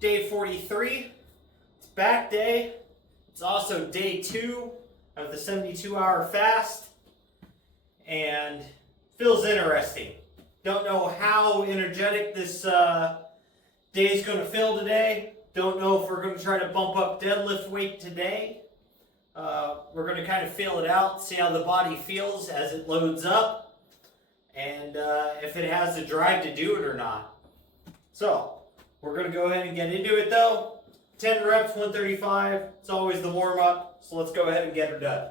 day 43. It's back day. It's also day 2 of the 72-hour fast. And feels interesting. Don't know how energetic this day is going to feel today. Don't know if we're going to try to bump up deadlift weight today. We're going to kind of feel it out, see how the body feels as it loads up, and if it has the drive to do it or not. So, we're going to go ahead and get into it though. 10 reps, 135. It's always the warm-up, so let's go ahead and get her done.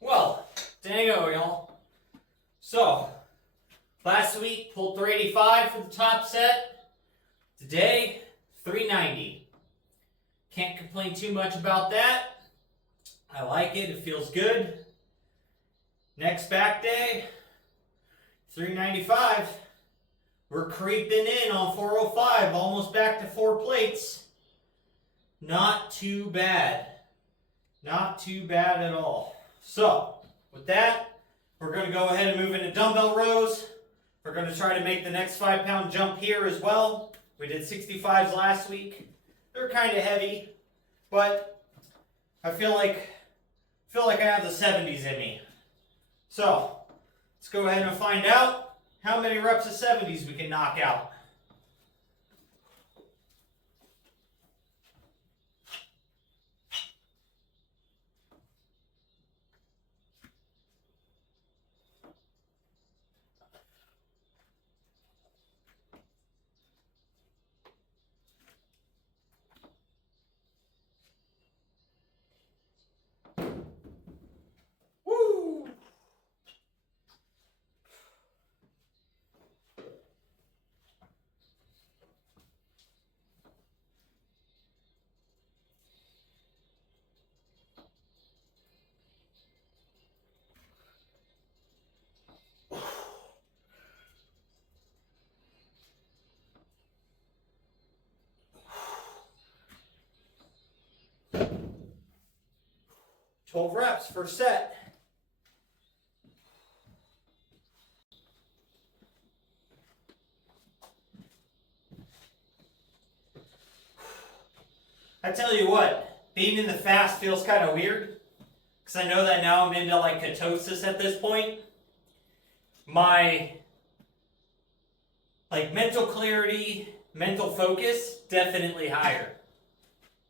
Well, dango, y'all. So, last week pulled 385 for the top set. Today, 390. Can't complain too much about that. I like it. It feels good. Next back day, 395. We're creeping in on 405, almost back to 4 plates. Not too bad. Not too bad at all. So, with that, we're going to go ahead and move into dumbbell rows. We're going to try to make the next 5-pound jump here as well. We did 65s last week. They're kind of heavy, but I feel like I have the 70s in me. So, let's go ahead and find out how many reps of 70s we can knock out. 12 reps, first set. I tell you what, being in the fast feels kind of weird, because I know that now I'm into like ketosis at this point. My mental clarity, mental focus, definitely higher.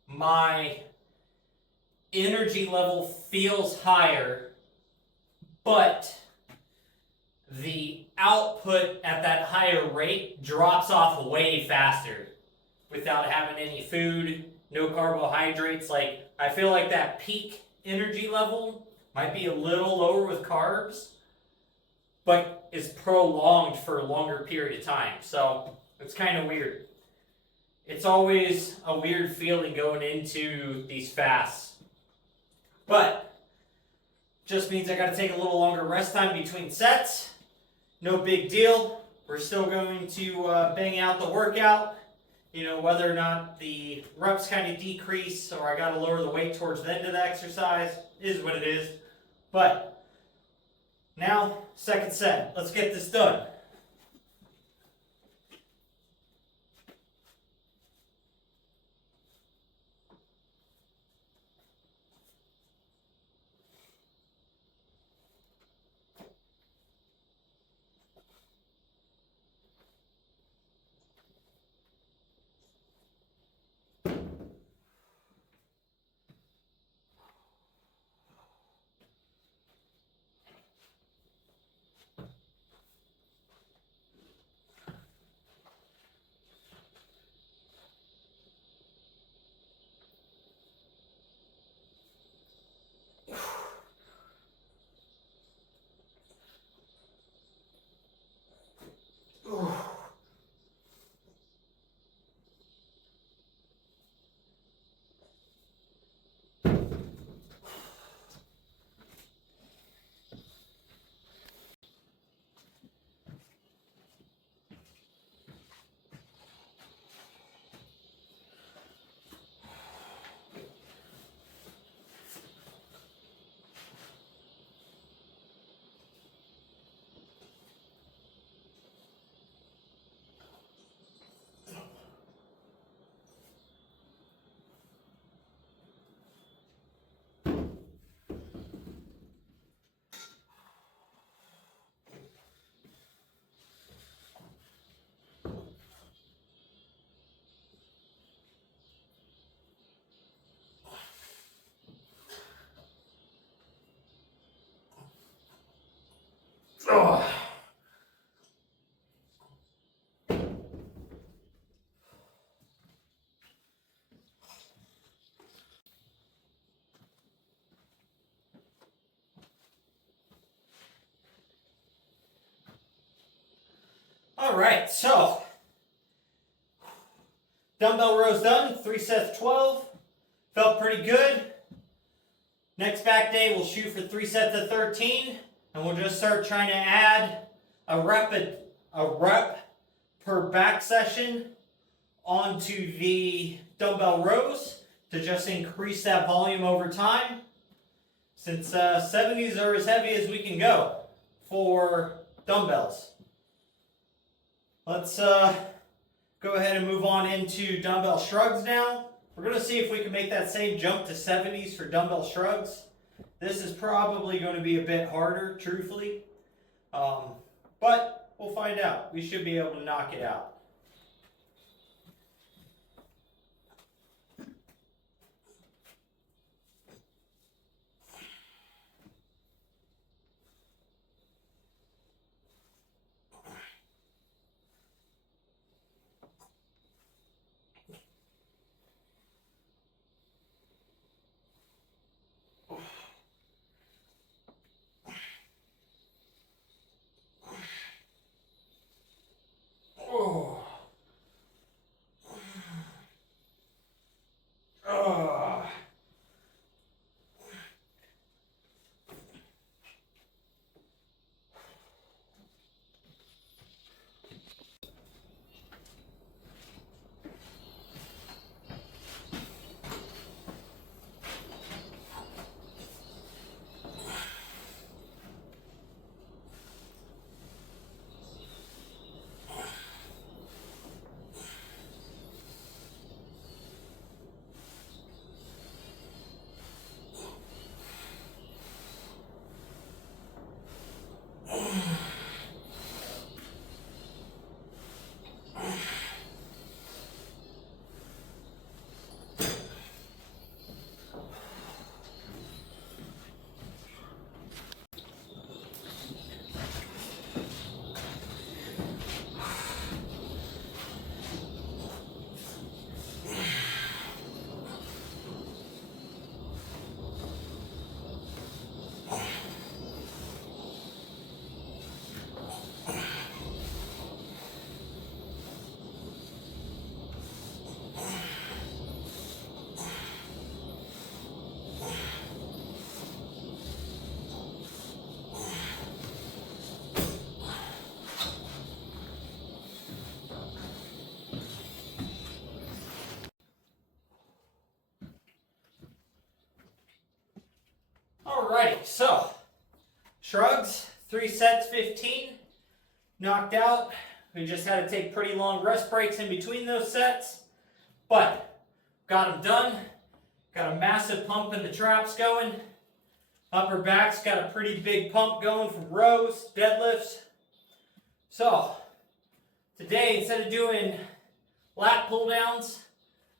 My energy level feels higher, but the output at that higher rate drops off way faster without having any food, no carbohydrates. Like, I feel like that peak energy level might be a little lower with carbs, but is prolonged for a longer period of time. So it's kind of weird. It's always a weird feeling going into these fasts. But just means I got to take a little longer rest time between sets. No big deal. We're still going to bang out the workout. You know, whether or not the reps kind of decrease or I got to lower the weight towards the end of the exercise is what it is. But now, second set. Let's get this done. Oh. All right, so dumbbell rows done, 3 sets, 12. Felt pretty good. Next back day, we'll shoot for 3 sets of 13, and we'll just start trying to add a rep per back session onto the dumbbell rows to just increase that volume over time, since 70s are as heavy as we can go for dumbbells. Let's go ahead and move on into dumbbell shrugs now. We're going to see if we can make that same jump to 70s for dumbbell shrugs. This is probably going to be a bit harder, truthfully, but we'll find out. We should be able to knock it out. Oh. Alrighty, so shrugs, 3 sets, 15, knocked out. We just had to take pretty long rest breaks in between those sets, but got them done. Got a massive pump in the traps going. Upper back's got a pretty big pump going from rows, deadlifts. So today, instead of doing lat pull downs,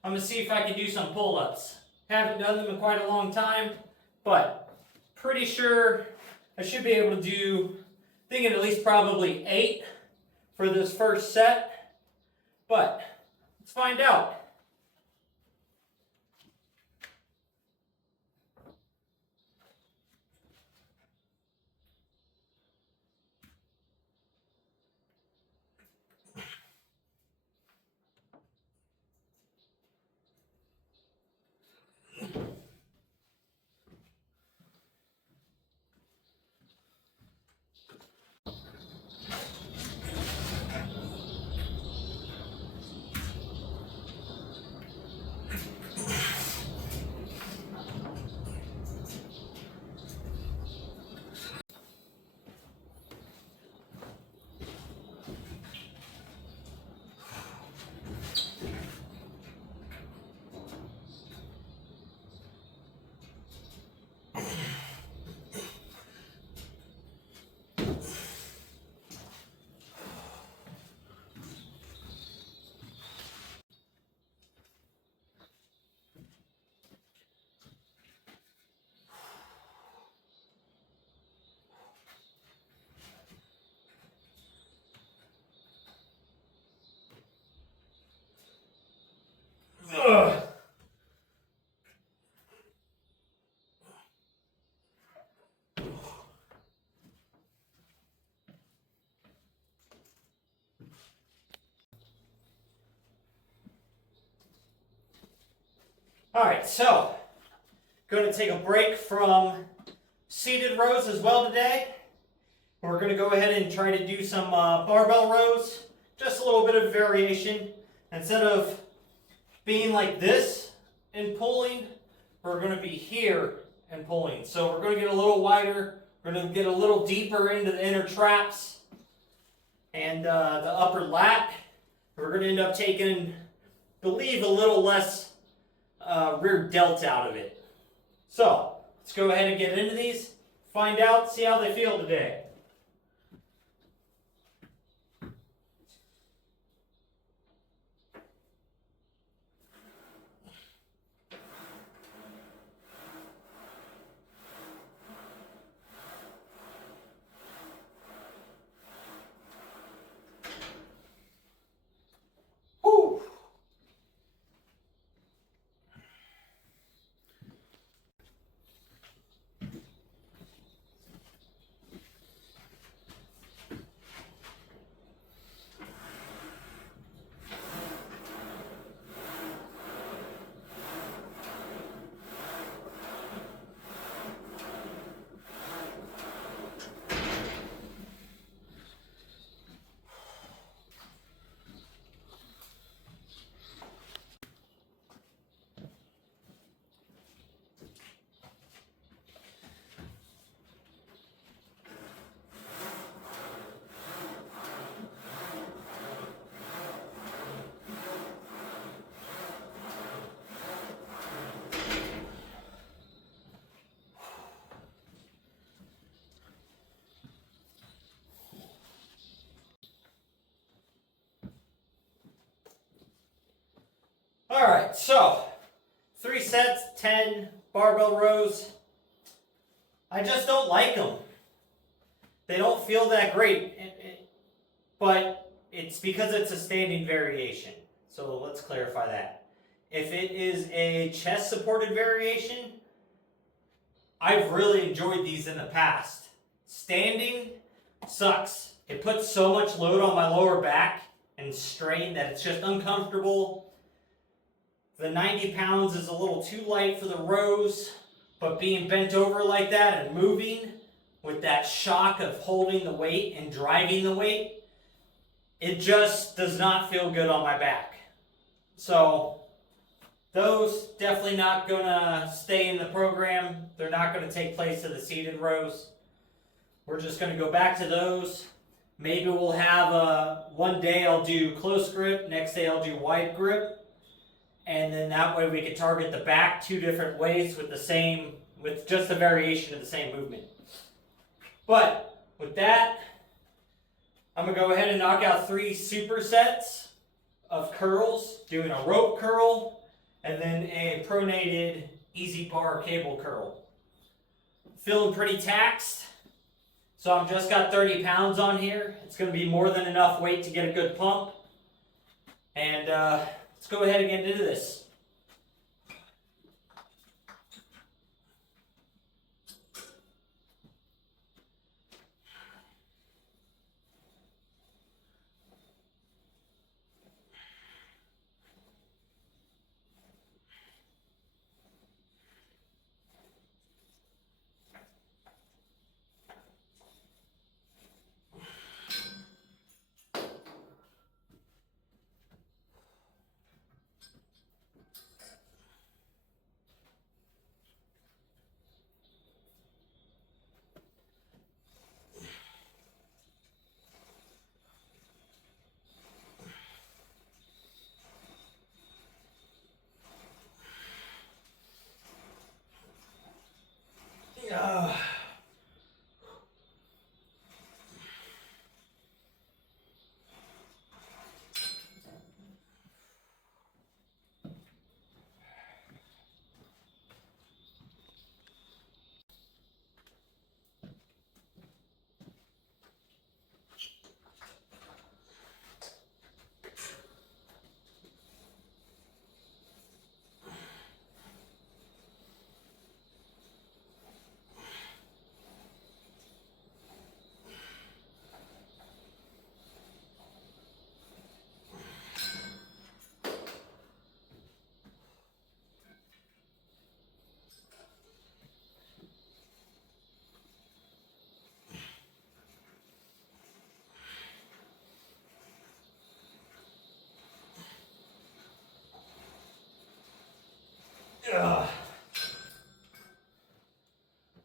I'm going to see if I can do some pull-ups. Haven't done them in quite a long time, but pretty sure I should be able to do, thinking at least probably 8 for this first set. But let's find out. Ugh. Alright, so going to take a break from seated rows as well today. We're going to go ahead and try to do some barbell rows, just a little bit of variation. Instead of being like this and pulling, we're going to be here and pulling. So we're going to get a little wider, we're going to get a little deeper into the inner traps and the upper lat. We're going to end up taking, I believe, a little less rear delt out of it. So let's go ahead and get into these, find out, see how they feel today. Alright, so 3 sets, 10 barbell rows. I just don't like them. They don't feel that great, but it's because it's a standing variation. So let's clarify that. If it is a chest supported variation, I've really enjoyed these in the past. Standing sucks. It puts so much load on my lower back and strain that it's just uncomfortable. The 90 pounds is a little too light for the rows, but being bent over like that and moving with that shock of holding the weight and driving the weight, it just does not feel good on my back. So Those definitely not gonna stay in the program. They're not gonna take place of the seated rows. We're just gonna go back to those. Maybe we'll have one day I'll do close grip, next day I'll do wide grip, and then that way we can target the back 2 different ways with just a variation of the same movement. But with that, I'm gonna go ahead and knock out 3 supersets of curls, doing a rope curl and then a pronated easy bar cable curl. Feeling pretty taxed. So I've just got 30 pounds on here. It's going to be more than enough weight to get a good pump. And let's go ahead and get into this.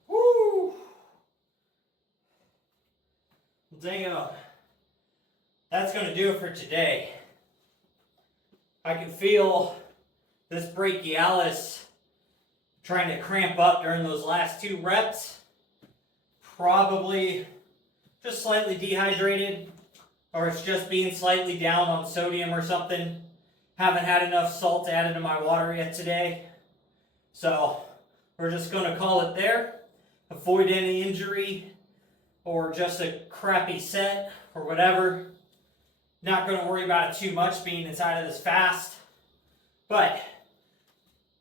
Woo! Damn. That's going to do it for today. I can feel this brachialis trying to cramp up during those last 2 reps. Probably just slightly dehydrated, or it's just being slightly down on sodium or something. Haven't had enough salt added to my water yet today. So we're just going to call it there. Avoid any injury or just a crappy set or whatever. Not going to worry about it too much being inside of this fast. But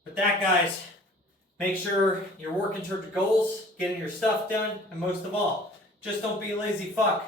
with that, guys, make sure you're working towards your goals, getting your stuff done, and most of all, just don't be a lazy fuck.